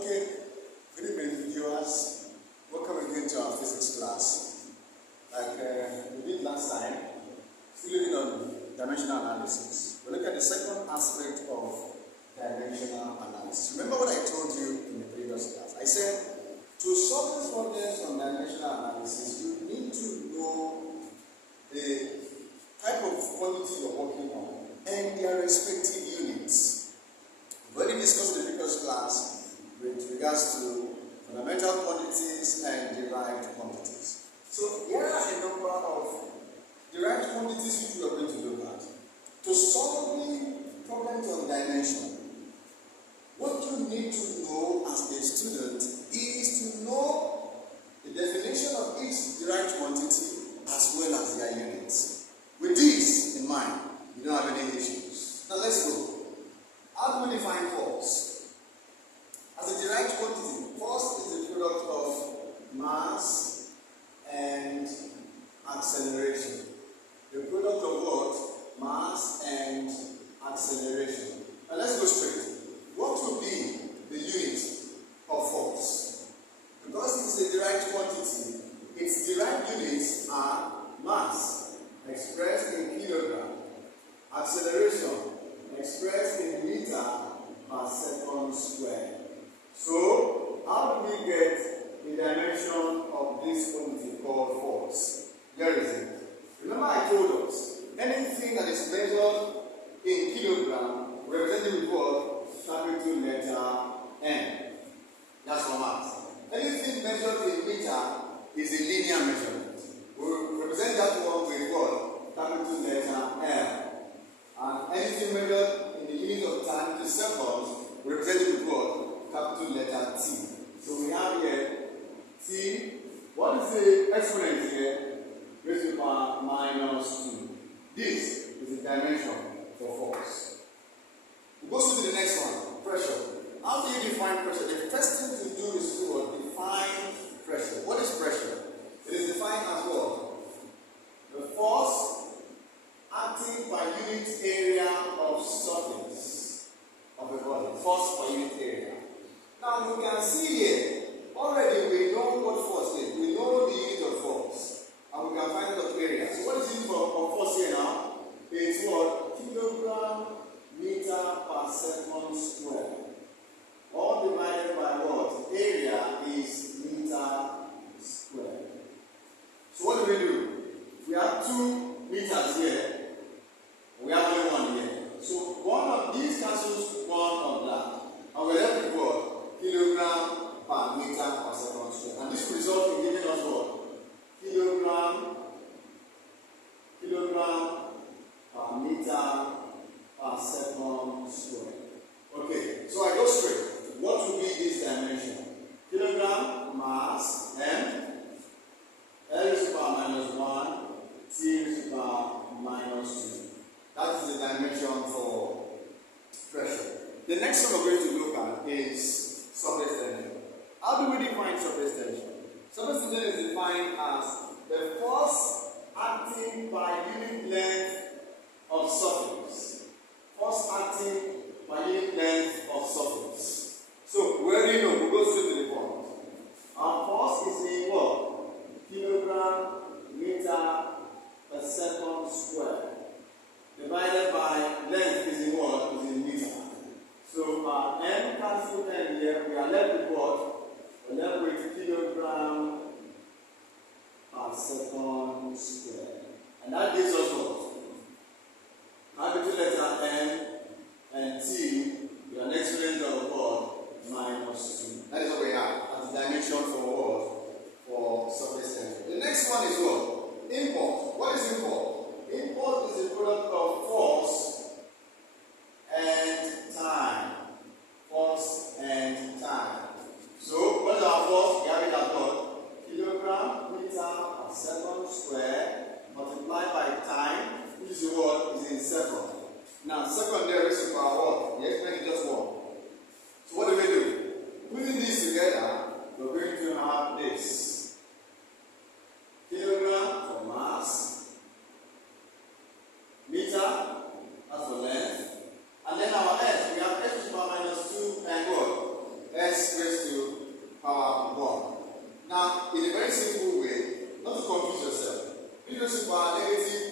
Okay, good evening viewers. Welcome again to our physics class. Like we did last time, still looking on dimensional analysis. We look at the second aspect of dimensional analysis. Remember what I told you in the previous class? I said to solve these problems on dimensional analysis, you need to know the type of quantity you're working on and their respective units. We've already discussed in the previous class with regards to fundamental quantities and derived quantities. So here are a number of derived quantities which we are going to look at. To solve the problems on dimension, what you need to know as a student is to know the definition of each derived quantity as well as their units. With this in mind, you don't have any issues. Now let's go. How do we define force? As a derived quantity, force is the product of mass and acceleration. The product of what? Mass and acceleration. Now let's go straight. What will be the unit of force? Because it's a derived quantity, its derived units are mass, expressed in kilogram, acceleration, expressed in meter per second squared. So, how do we get the dimension of this quantity called force? Here is it. Remember I told us, anything that is measured in kilogram represented with what? Capital letter N. That's for mass. Anything measured in meter is a linear measurement. We represent that one with what? Capital letter L. And anything measured in the unit of time, which is seconds, we represent it with what? Capital letter T. So we have here T. What is the exponent here? Raised to the power -2. This is the dimension for force. We go to the next one, pressure. How do you define pressure? The first thing to do is to define pressure. What is pressure? It is defined as what? The force acting by unit area of surface of a body. Force per unit area. Now you can see here, already we know what force is. We know the unit of force. And we can find the area. So what is the unit of force here now? It's what? Kilogram meter per second squared. All divided by what? Area is meter squared. So what do? We have 2 meters here. We have only 1 here. So one of these cancels one of that. And we're left with what? Kilogram per meter per second squared. And this results in giving us what? Kilogram per meter per second squared. Okay, so I go straight. What will be this dimension? Kilogram, mass, M. L is to the power -1, T is to the power -2. That is the dimension for pressure. The next one we're going to look at is surface tension. How do we define surface tension? Surface tension is defined as the force acting by unit length of surface. Force acting by unit length of surface. So, we already know, we'll go straight to the point. Our force is in what? Kilogram meter per second squared. Divided by length is in what? Is in meter. So our M cancel N here, we are left with what? We're left with kilogram per second squared. And that gives us what? Capital letter N and T, we are an exponent of what? -2. That is what we have as the dimension for what? For surface tension. The next one is what? Impulse. What is impulse? Impulse is a product of force and time. Force and time. So, what is our force? We have it as what? Kilogram meter per second squared multiplied by time very simple way, not to confuse yourself. Very simple negative